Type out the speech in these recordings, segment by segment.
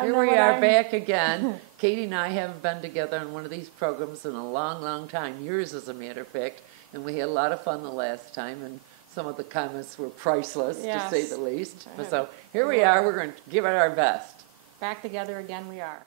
Here we are back again. Katie and I haven't been together on one of these programs in a long, long time, years as a matter of fact, and we had a lot of fun the last time, and some of the comments were priceless, to say the least. So here we are, we're going to give it our best. Back together again we are.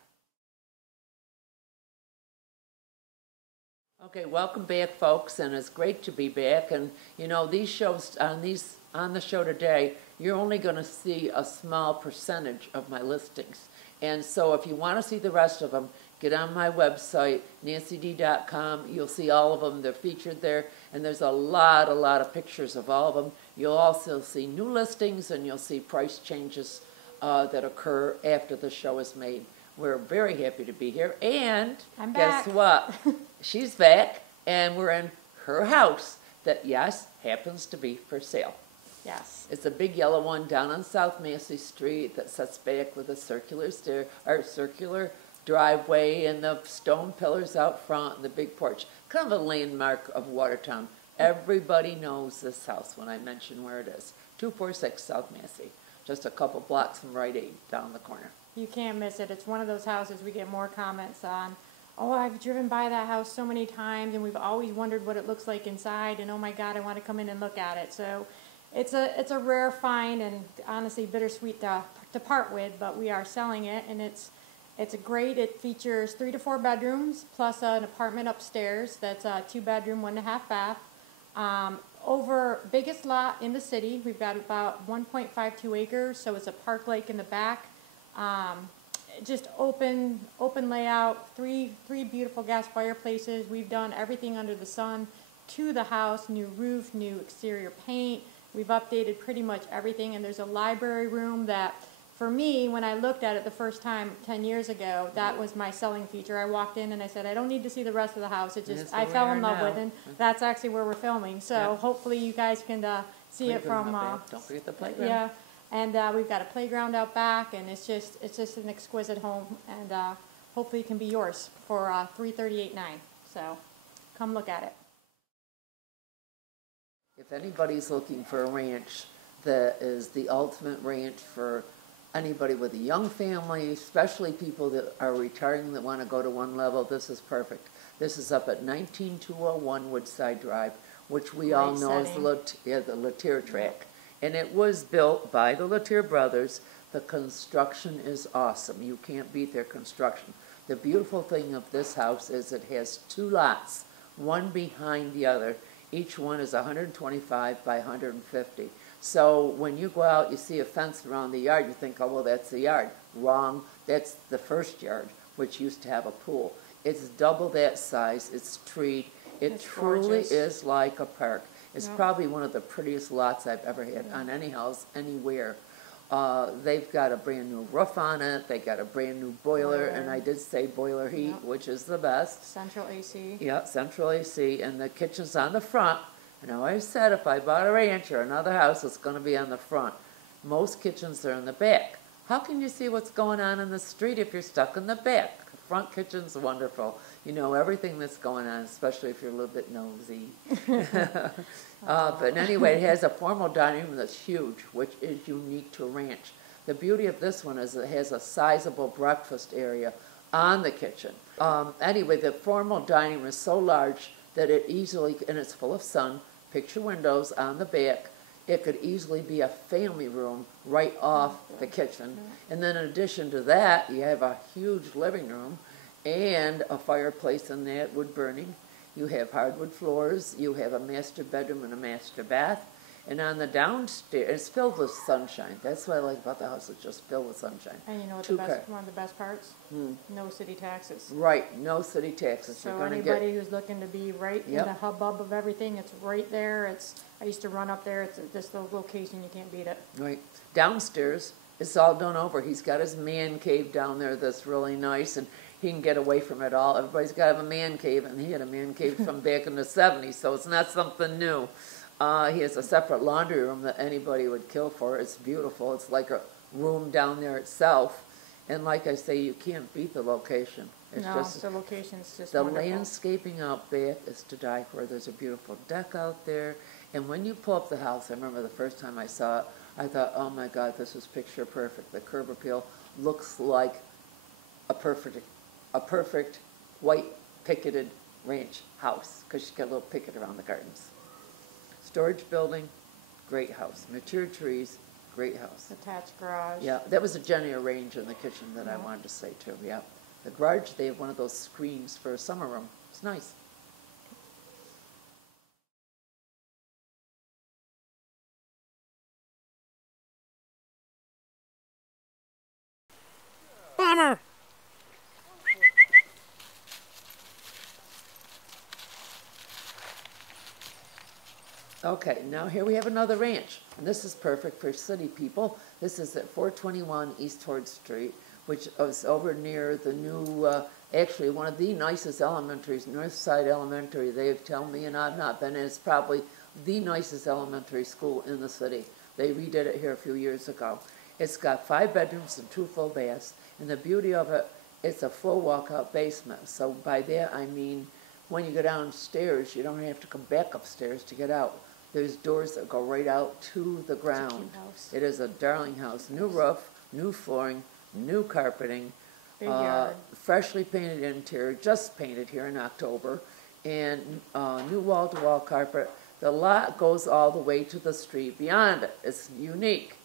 Okay, welcome back, folks, and it's great to be back. And you know, these shows on the show today, you're only going to see a small percentage of my listings. And so if you want to see the rest of them, get on my website, nancyd.com. You'll see all of them. They're featured there, and there's a lot of pictures of all of them. You'll also see new listings, and you'll see price changes that occur after the show is made. We're very happy to be here, and I'm guess back. what? She's back, and we're in her house that, yes, happens to be for sale. Yes. It's a big yellow one down on South Massey Street that sets back with a circular driveway and the stone pillars out front and the big porch. Kind of a landmark of Watertown. Everybody knows this house when I mention where it is. 246 South Massey. Just a couple blocks from Rite Aid down the corner. You can't miss it. It's one of those houses we get more comments on. Oh, I've driven by that house so many times, and we've always wondered what it looks like inside, and oh my God, I want to come in and look at it. So it's a rare find, and honestly bittersweet to part with, but we are selling it, and it's great. It features 3 to 4 bedrooms plus an apartment upstairs that's a 2-bedroom, 1.5 bath. Over biggest lot in the city. We've got about 1.52 acres, so it's a park lake in the back. Just open layout, three beautiful gas fireplaces. We've done everything under the sun to the house, new roof, new exterior paint. We've updated pretty much everything, and there's a library room that, for me, when I looked at it the first time 10 years ago, that was my selling feature. I walked in and I said, I don't need to see the rest of the house. It just, I fell in love with it, and that's actually where we're filming. So hopefully you guys can see it from, don't forget the playground. Yeah. And we've got a playground out back, and it's just an exquisite home, and hopefully it can be yours for $338,900. So come look at it. If anybody's looking for a ranch that is the ultimate ranch for anybody with a young family, especially people that are retiring that want to go to one level, this is perfect. This is up at 19201 Woodside Drive, which we all know as the Latier track. And it was built by the Latier brothers. The construction is awesome. You can't beat their construction. The beautiful thing of this house is it has 2 lots, one behind the other. Each one is 125 by 150. So when you go out, you see a fence around the yard, you think, oh, well, that's the yard. Wrong. That's the first yard, which used to have a pool. It's double that size. It's treed. It's truly gorgeous. Is like a park. It's probably one of the prettiest lots I've ever had on any house, anywhere. They've got a brand new roof on it. They got a brand new boiler, and I did say boiler heat, which is the best. Central AC. Yeah, central AC, and the kitchen's on the front. And I always said if I bought a ranch or another house, it's going to be on the front. Most kitchens are in the back. How can you see what's going on in the street if you're stuck in the back? The front kitchen's wonderful. You know everything that's going on, especially if you're a little bit nosy. But anyway, it has a formal dining room that's huge, which is unique to a ranch. The beauty of this one is it has a sizable breakfast area on the kitchen. Anyway, the formal dining room is so large that it easily, and it's full of sun, picture windows on the back. It could easily be a family room right off the kitchen. And then in addition to that, you have a huge living room and a fireplace in that, wood burning. You have hardwood floors. You have a master bedroom and a master bath. And on the downstairs, it's filled with sunshine. That's what I like about the house. It's just filled with sunshine. And you know what one of the best parts? No city taxes. Right, no city taxes. So anybody who's looking to be right in the hubbub of everything, it's right there. I used to run up there. It's just the location. You can't beat it. Right. Downstairs, it's all done over. He's got his man cave down there that's really nice, and he can get away from it all. Everybody's got to have a man cave, and he had a man cave from back in the 70s, so it's not something new. He has a separate laundry room that anybody would kill for. It's beautiful. It's like a room down there itself. And like I say, you can't beat the location. It's the location's just the wonderful. Landscaping out back is to die for. There's a beautiful deck out there. And when you pull up the house, I remember the first time I saw it, I thought, oh my God, this is picture perfect. The curb appeal looks like a perfect white picketed ranch house, because she's got a little picket around the gardens. Storage building, great house. Mature trees, great house. Attached garage. Yeah, that was a Jenny arrange in the kitchen that I wanted to say too, yeah. The garage, they have one of those screens for a summer room. It's nice. Bummer. Okay, now here we have another ranch, and this is perfect for city people. This is at 421 East Ford Street, which is over near the new, actually one of the nicest elementaries, Northside Elementary. They've told me, and I've not been, and it's probably the nicest elementary school in the city. They redid it here a few years ago. It's got 5 bedrooms and 2 full baths, and the beauty of it, it's a full walkout basement. So by that I mean, when you go downstairs, you don't have to come back upstairs to get out. There's doors that go right out to the ground. house. It is a darling house. New roof, new flooring, new carpeting, Big yard. freshly painted interior, just painted here in October, and new wall-to-wall carpet. The lot goes all the way to the street beyond it. It's unique.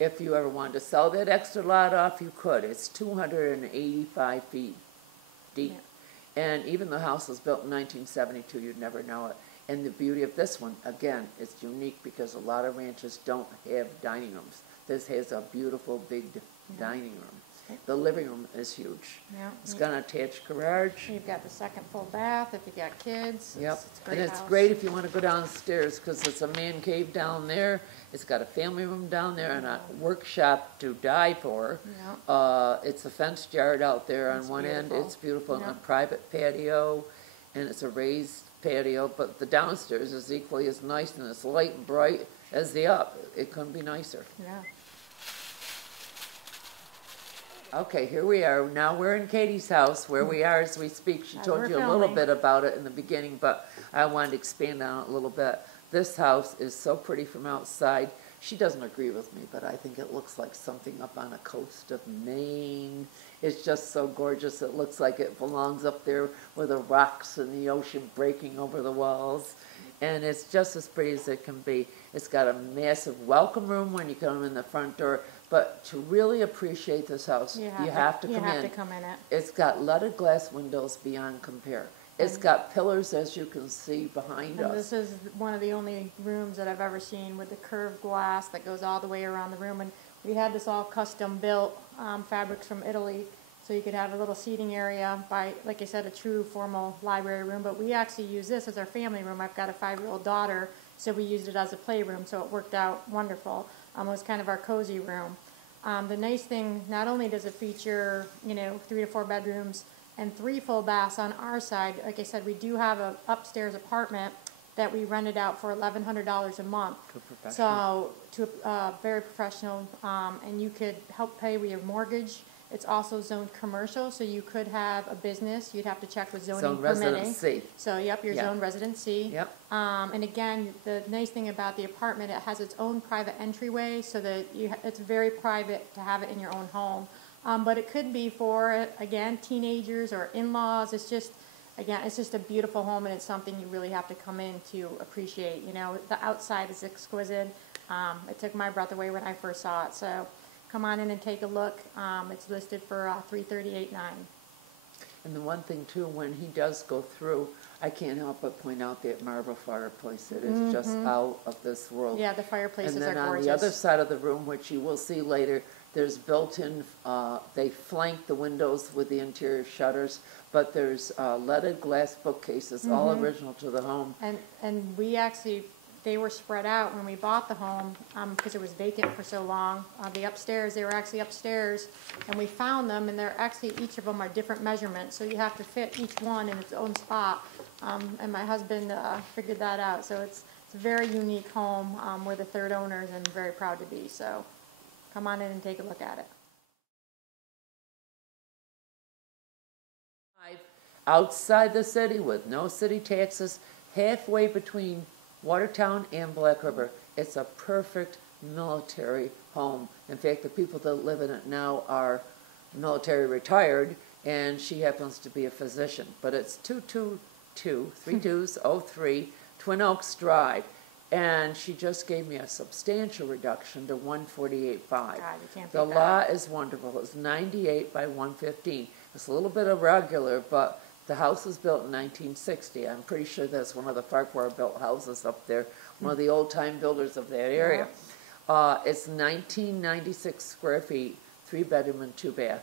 If you ever wanted to sell that extra lot off, you could. It's 285 feet deep. Yeah. And even the house was built in 1972, you'd never know it. And the beauty of this one, again, it's unique because a lot of ranches don't have dining rooms. This has a beautiful big dining room. The living room is huge. Yeah. It's got an attached garage. You've got the second full bath if you got kids. Yep. It's a great And it's house. great if you want to go downstairs because it's a man cave down there. It's got a family room down there and a workshop to die for. Yeah. It's a fenced yard out there on It's one end. beautiful. It's beautiful. And Yeah. a private patio, and it's a raised patio, but the downstairs is equally as nice and as light and bright as the up. It couldn't be nicer. Yeah. Okay, here we are. Now we're in Katie's house, where we are as we speak. She As told we're you a little filming. bit about it in the beginning, but I wanted to expand on it a little bit. This house is so pretty from outside. She doesn't agree with me, but I think it looks like something up on a coast of Maine. It's just so gorgeous. It looks like it belongs up there with the rocks and the ocean breaking over the walls. And it's just as pretty as it can be. It's got a massive welcome room when you come in the front door. But to really appreciate this house, you have to come in. You have to come in it. It's got leaded glass windows beyond compare. It's got pillars, as you can see behind And us. this is one of the only rooms that I've ever seen with the curved glass that goes all the way around the room. And we had this all custom built, fabrics from Italy, so you could have a little seating area by, like I said, a true formal library room. But we actually use this as our family room. I've got a 5-year-old daughter, so we used it as a playroom, so it worked out wonderful. It was kind of our cozy room. The nice thing, not only does it feature, 3 to 4 bedrooms and 3 full baths on our side. Like I said, we do have an upstairs apartment that we rented out for $1,100 a month. To a professional. So to very professional, and you could help pay with your mortgage. It's also zoned commercial, so you could have a business. You'd have to check with zoning Zone permitting. residency. So, yep, your Yeah. zone residency. Yep. And again, the nice thing about the apartment, it has its own private entryway, so that it's very private to have it in your own home. But it could be for, again, teenagers or in-laws. It's just a beautiful home, and it's something you really have to come in to appreciate. The outside is exquisite. It took my breath away when I first saw it. So come on in and take a look. It's listed for $338,900. And the one thing too, when he does go through, I can't help but point out that marble fireplace. It is just out of this world. Yeah, the fireplaces And are then on gorgeous. the other side of the room, which you will see later, there's built-in, they flank the windows with the interior shutters, but there's leaded glass bookcases, all original to the home. And we actually, they were spread out when we bought the home, because it was vacant for so long. They were actually upstairs, and we found them, and each of them are different measurements, so you have to fit each one in its own spot. And my husband figured that out, so it's a very unique home. We're the third owners and very proud to be, so come on in and take a look at it. Outside the city with no city taxes, halfway between Watertown and Black River. It's a perfect military home. In fact, the people that live in it now are military retired, and she happens to be a physician. But it's 3203 Twin Oaks Drive, and she just gave me a substantial reduction to 148.5. God, you can't The beat that. lot is wonderful. It's 98 by 115. It's a little bit irregular, but the house was built in 1960. I'm pretty sure that's one of the Farquhar built houses up there, one of the old time builders of that area. It's 1996 square feet, 3-bedroom and 2-bath.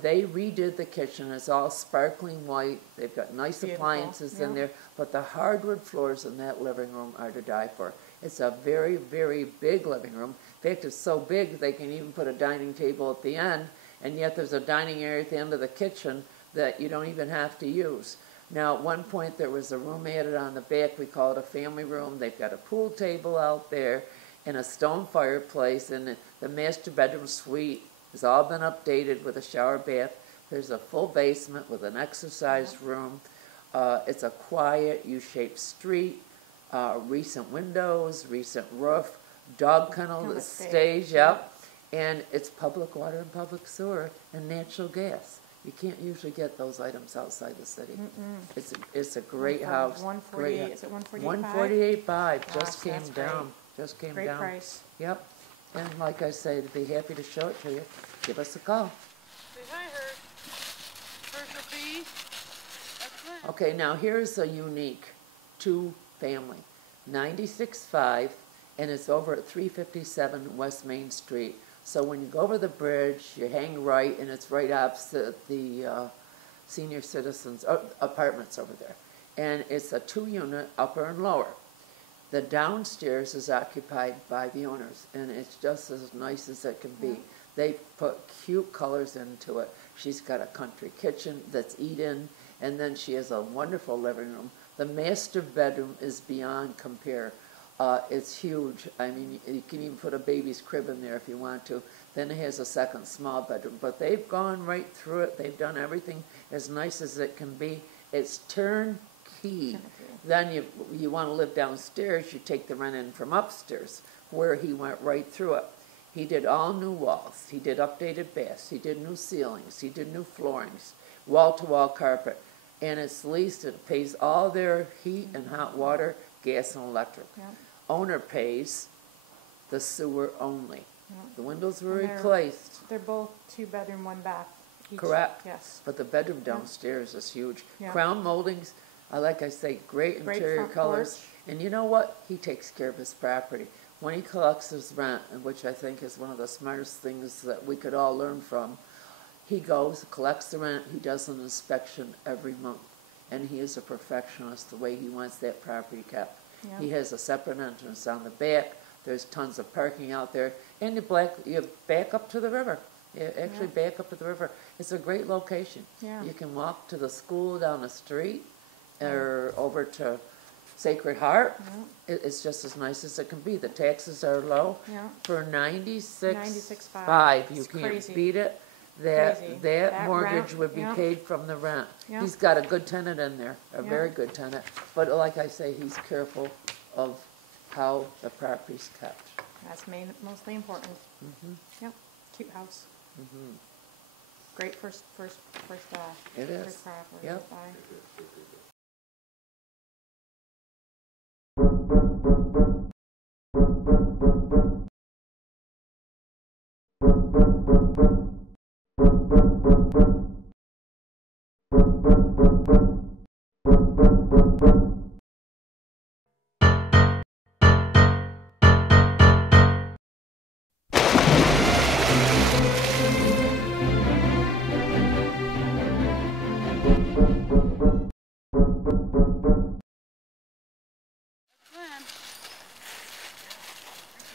They redid the kitchen. It's all sparkling white. They've got nice Beautiful. appliances in there, but the hardwood floors in that living room are to die for. It's a very, very big living room. In fact, it's so big they can even put a dining table at the end, and yet there's a dining area at the end of the kitchen that you don't even have to use. Now, at one point, there was a room added on the back. We call it a family room. They've got a pool table out there and a stone fireplace, and the master bedroom suite has all been updated with a shower bath. There's a full basement with an exercise room. It's a quiet U-shaped street, recent windows, recent roof, dog kennel that stays, yep. And it's public water and public sewer and natural gas. You can't usually get those items outside the city. It's a great house. 148, is it 148.5? 148.5, Gosh, just came that's great. down. Just came Great down. price. Yep. And like I say, to be happy to show it to you, give us a call. Say hi, Herb. Herschel B. That's Lynn. Okay, now here's a unique two-family, 96.5, and it's over at 357 West Main Street. So when you go over the bridge, you hang right, and it's right opposite the senior citizens apartments over there. And it's a 2-unit, upper and lower. The downstairs is occupied by the owners, and it's just as nice as it can be. They put cute colors into it. She's got a country kitchen that's eat-in, and then she has a wonderful living room. The master bedroom is beyond compare. It's huge. I mean, you can even put a baby's crib in there if you want to. Then it has a second small bedroom. But they've gone right through it. They've done everything as nice as it can be. It's turnkey. Then you want to live downstairs, you take the rent in from upstairs, where he went right through it. He did all new walls. He did updated baths. He did new ceilings. He did new floorings, wall-to-wall carpet. And it's leased. It pays all their heat and hot water, gas and electric. Yep. Owner pays the sewer only. Yep. The windows were And they're- replaced, They're both 2-bedroom, 1-bath. each. correct? Yes. But the bedroom downstairs is huge. Yeah. Crown moldings, like I say, great Great interior front colors. porch. And you know what? He takes care of his property. When he collects his rent, and which I think is one of the smartest things that we could all learn from, he goes, collects the rent, he does an inspection every month. And he is a perfectionist the way he wants that property kept. Yeah. He has a separate entrance on the back. There's tons of parking out there. And you back up to the river. You actually back up to the river. It's a great location. Yeah. You can walk to the school down the street or over to Sacred Heart. It's just as nice as it can be. The taxes are low. Yeah. For 96.5, 96.5. you It's can't crazy. beat it. Crazy. That That mortgage rent, would be yeah. paid from the rent. Yeah. He's got a good tenant in there, a Yeah. very good tenant. But like I say, he's careful of how the property's kept. That's mostly important. Yep. Cute house. Great first It is. first property. Yep. to buy. Lynn.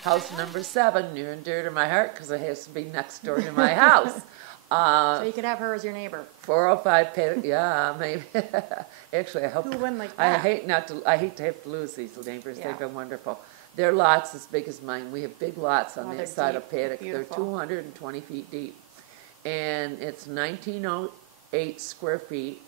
House number 7, near and dear to my heart because it has to be next door to my house. So you could have her as your neighbor. 405 Paddock, yeah, maybe. Actually, I hope. Who wouldn't like I that? hate I hate to have to lose these neighbors. Yeah. They've been wonderful. Their lots as big as mine. We have big lots on Oh, that they're side deep, of Paddock. beautiful. They're 220 feet deep, and it's 1908 square feet.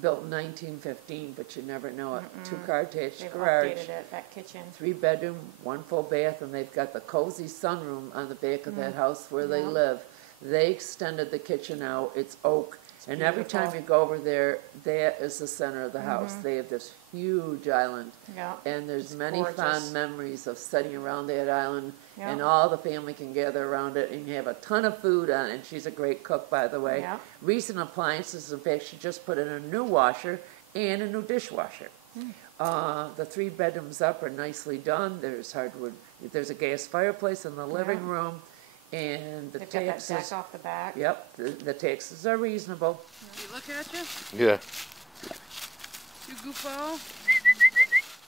built in 1915, but you never know it. Two-car attached They've garage. updated it, that kitchen. 3-bedroom, 1 full bath, and they've got the cozy sunroom on the back of that house where they Yeah. live. They extended the kitchen out. It's oak. And every time you beautiful. go over there, that is the center of the house. They have this huge island. Yeah. And there's It's many gorgeous. fond memories of sitting around that island, Yeah. and all the family can gather around it, and you have a ton of food on it. And she's a great cook, by the way. Yeah. Recent appliances, in fact, she just put in a new washer and a new dishwasher. The 3 bedrooms up are nicely done. There's hardwood. There's a gas fireplace in the living room, and the They've got that taxes. deck off the back. Yep, the taxes are reasonable. You look at you? Yeah. You goofball.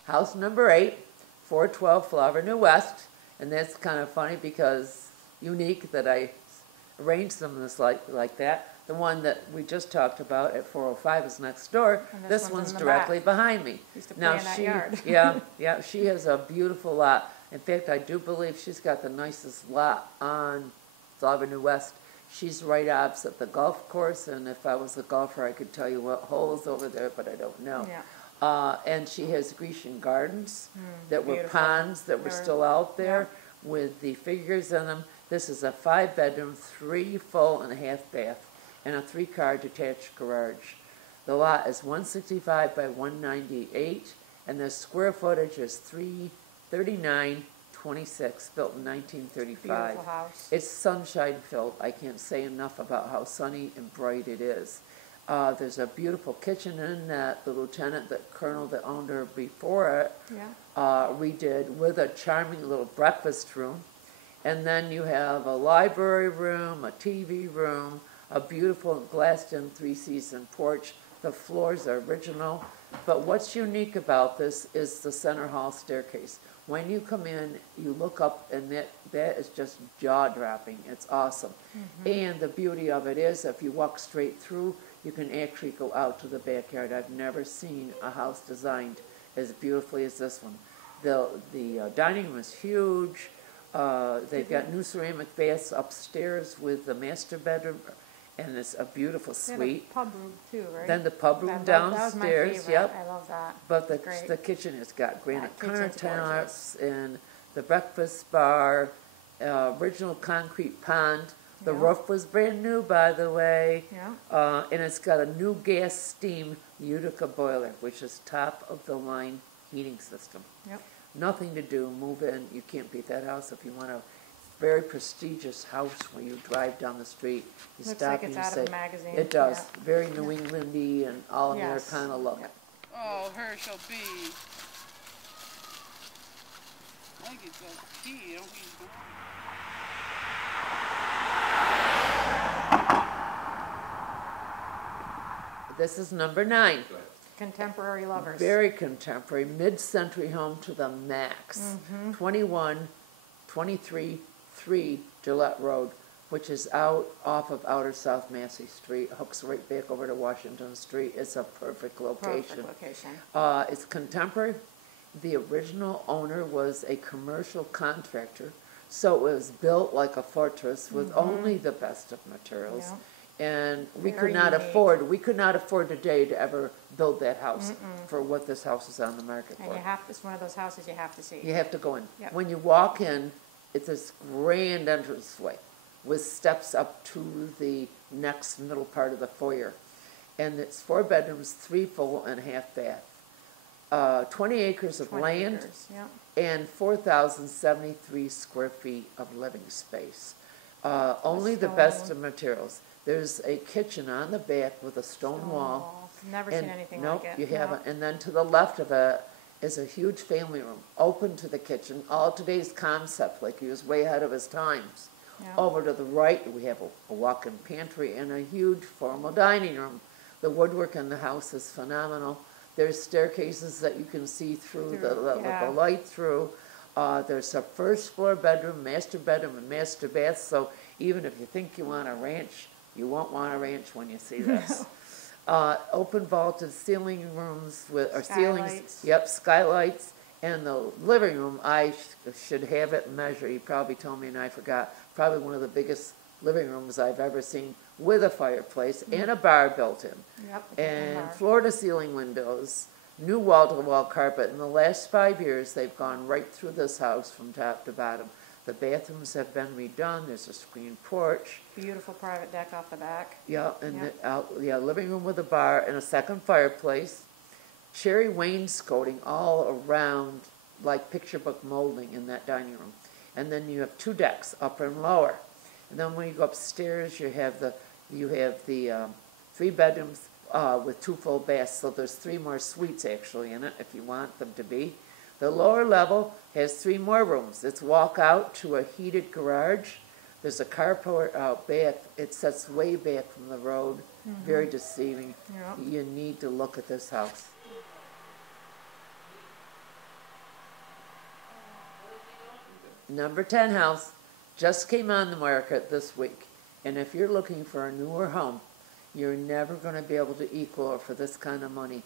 House number 8, 412 Flower Avenue West, and that's kind of funny because unique that I arranged them this like that. The one that we just talked about at 405 is next door. And This this one's one's in the directly back. behind me. Used to play Now in that she, yard. yeah, she has a beautiful lot. In fact, I do believe she's got the nicest lot on Flower Avenue West. She's right opposite the golf course, and if I was a golfer, I could tell you what hole's over there, but I don't know. Yeah. And she has Grecian gardens that were beautiful. ponds that were They're- still out there with the figures in them. This is a 5-bedroom, 3 full and a half bath, and a 3-car detached garage. The lot is 165 by 198, and the square footage is 339.26, built in 1935. Beautiful house. It's sunshine filled. I can't say enough about how sunny and bright it is. There's a beautiful kitchen in that the lieutenant, the colonel that owned her before it, Yeah. redid with a charming little breakfast room. And then you have a library room, a TV room, a beautiful glassed-in 3-season porch. The floors are original. But what's unique about this is the center hall staircase. When you come in, you look up, and that is just jaw-dropping. It's awesome. And the beauty of it is, if you walk straight through, you can actually go out to the backyard. I've never seen a house designed as beautifully as this one. The dining room is huge. They've got new ceramic baths upstairs with the master bedroom, and it's a beautiful They had a suite. pub room too, right? Then the pub room That was my downstairs, favorite. yep. I love that. But Great. the kitchen has got granite That kitchen's countertops and the breakfast bar, original concrete pond. The Yeah. roof was brand new, by the way. Yeah. And it's got a new gas steam Utica boiler, which is top of the line heating system. Yep. Nothing to do, move in. You can't beat that house if you want a very prestigious house when you drive down the street. You Looks stop like and it's you out say, of a magazine. it does. Yeah. Very New Englandy and all in their Yes. kind of look. Yep. Oh, Herschel B. I think he's got a key. I don't think he's gone. This is number 9. Contemporary lovers. Very contemporary, mid-century home to the max. 2123 Gillette Road, which is out off of Outer South Massey Street, hooks right back over to Washington Street. It's a perfect location. Perfect location. It's contemporary. The original owner was a commercial contractor, so it was built like a fortress with only the best of materials. Yeah. And we Very could not unique. afford today to ever build that house for what this house is on the market And for. it's one of those houses you have to see. You have to go in. Yep. When you walk in, it's this grand entranceway with steps up to the next middle part of the foyer. And it's 4 bedrooms, 3 full and a half bath. 20 acres of 20 land acres, yeah. and 4,073 square feet of living space. Only the best of materials. There's a kitchen on the back with a stone wall. Never And seen anything nope, like it. you Yeah. haven't. And then to the left of it is a huge family room, open to the kitchen, all today's concept, like he was way ahead of his times. Yeah. Over to the right, we have a walk-in pantry and a huge formal dining room. The woodwork in the house is phenomenal. There's staircases that you can see through the yeah. light through. There's a first floor bedroom, and master bath. So even if you think you want a ranch, you won't want a ranch when you see this. Open vaulted ceiling rooms with ceilings. Skylights. Yep, skylights. And the living room, I should have it measured. He probably told me and I forgot. Probably one of the biggest living rooms I've ever seen, with a fireplace and a bar built in. Yep. And floor-to-ceiling windows, new wall-to-wall carpet. In the last 5 years, they've gone right through this house from top to bottom. The bathrooms have been redone. There's a screened porch. Beautiful private deck off the back. Yeah, and Yep. living room with a bar and a second fireplace. Cherry wainscoting all around, like picture book molding in that dining room. And then you have 2 decks, upper and lower. And then when you go upstairs, you have the 3 bedrooms with 2 full baths. So there's 3 more suites actually in it, if you want them to be. The lower level has 3 more rooms. It's walk out to a heated garage. There's a carport out back. It sets way back from the road. Very deceiving. Yep. You need to look at this house. Number 10 house just came on the market this week. And if you're looking for a newer home, you're never going to be able to equal it for this kind of money.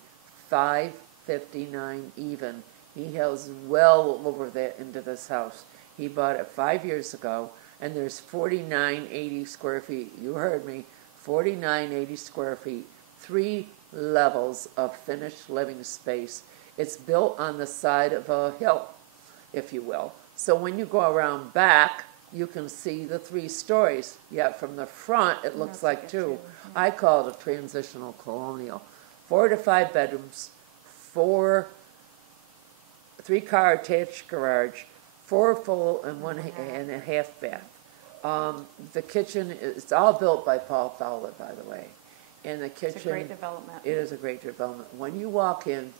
$559 even. He has well over that into this house. He bought it 5 years ago, and there's 4980 square feet. You heard me, 4980 square feet, 3 levels of finished living space. It's built on the side of a hill, if you will. So when you go around back, you can see the 3 stories. Yet from the front, it looks like 2. I call it a transitional colonial. 4 to 5 bedrooms, 3-car attached garage, 4 full and 1 and a half bath. The kitchen, it's all built by Paul Fowler, by the way. And the kitchen, It's a great development. it is a great development. When you walk in,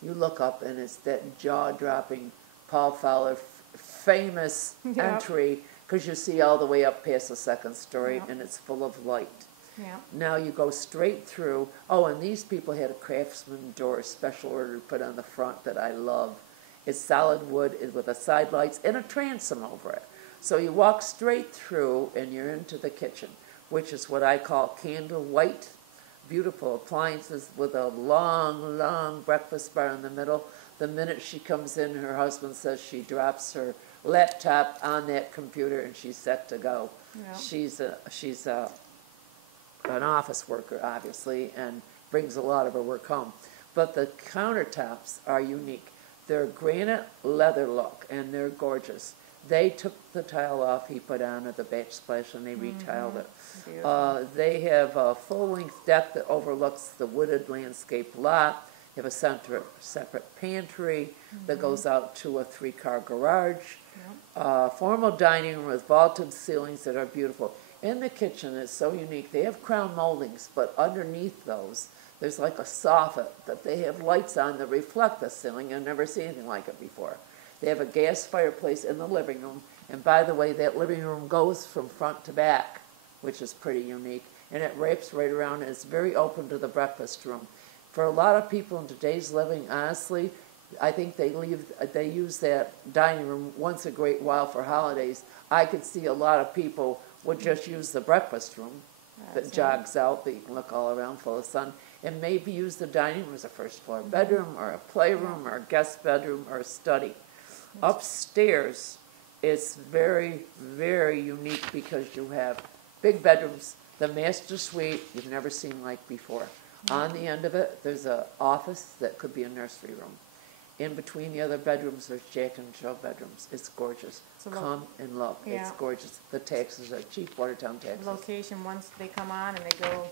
you look up and it's that jaw-dropping Paul Fowler famous Yep. entry, because you see all the way up past the 2nd story, Yep. and it's full of light. Yeah. Now you go straight through. Oh, and these people had a Craftsman door special order put on the front that I love. It's solid wood with the side lights and a transom over it. So you walk straight through and you're into the kitchen, which is what I call candle white. Beautiful appliances with a long, long breakfast bar in the middle. The minute she comes in, her husband says she drops her laptop on that computer and she's set to go. Yeah. She's an office worker, obviously, and brings a lot of her work home. But the countertops are unique. They're granite leather look, and they're gorgeous. They took the tile off he put on at the backsplash, and they retiled it. Beautiful. They have a full-length deck that overlooks the wooded landscape lot. They have a separate pantry that goes out to a 3-car garage. Formal dining room with vaulted ceilings that are beautiful. In the kitchen, it's so unique. They have crown moldings, but underneath those, there's like a soffit that they have lights on that reflect the ceiling. I've never seen anything like it before. They have a gas fireplace in the living room. And by the way, that living room goes from front to back, which is pretty unique. And it wraps right around, and it's very open to the breakfast room. For a lot of people in today's living, honestly, I think they use that dining room once a great while for holidays. I could see a lot of people would just use the breakfast room that jogs out, that you can look all around full of sun, and maybe use the dining room as a first floor bedroom or a playroom or a guest bedroom or a study. Upstairs, it's very, very unique because you have big bedrooms, the master suite you've never seen like before. On the end of it, there's an office that could be a nursery room. In between the other bedrooms, there's Jack and Jill bedrooms. It's gorgeous. Come and look. Yeah. It's gorgeous. The taxes are cheap, Watertown taxes. Location, once they come on and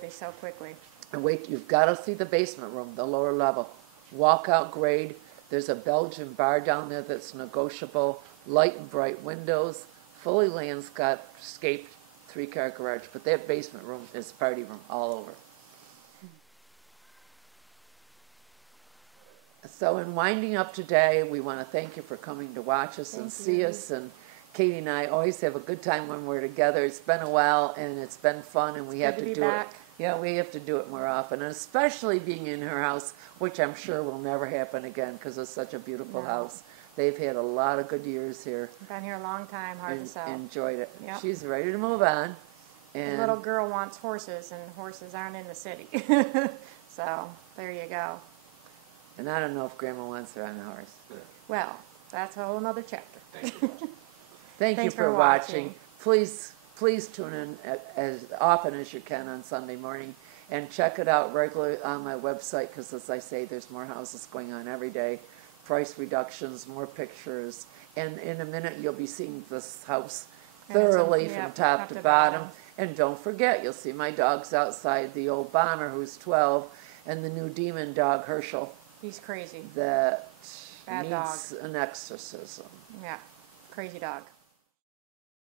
they sell quickly. And wait, you've got to see the basement room, the lower level. Walkout grade. There's a Belgian bar down there that's negotiable. Light and bright windows. Fully landscaped 3-car garage. But that basement room is party room all over. So in winding up today, we want to thank you for coming to watch us and see us. And Katie and I always have a good time when we're together. It's been a while, and it's been fun, and we have to do it. Yeah, we have to do it more often, and especially being in her house, which I'm sure will never happen again because it's such a beautiful house. They've had a lot of good years here. Been here a long time, hard to sell. Enjoyed it. Yep. She's ready to move on. And The little girl wants horses, and horses aren't in the city. So there you go. And I don't know if Grandma wants her on a horse. Well, that's a whole nother chapter. Thank you Thanks for for watching. watching. Please please tune in as often as you can on Sunday morning and check it out regularly on my website because, as I say, there's more houses going on every day, price reductions, more pictures, and in a minute you'll be seeing this house And it's thoroughly yeah, from top to bottom. And don't forget, you'll see my dogs outside, the old Bomber who's 12 and the new demon dog Herschel He's crazy. that Bad needs an exorcism. Yeah, crazy dog.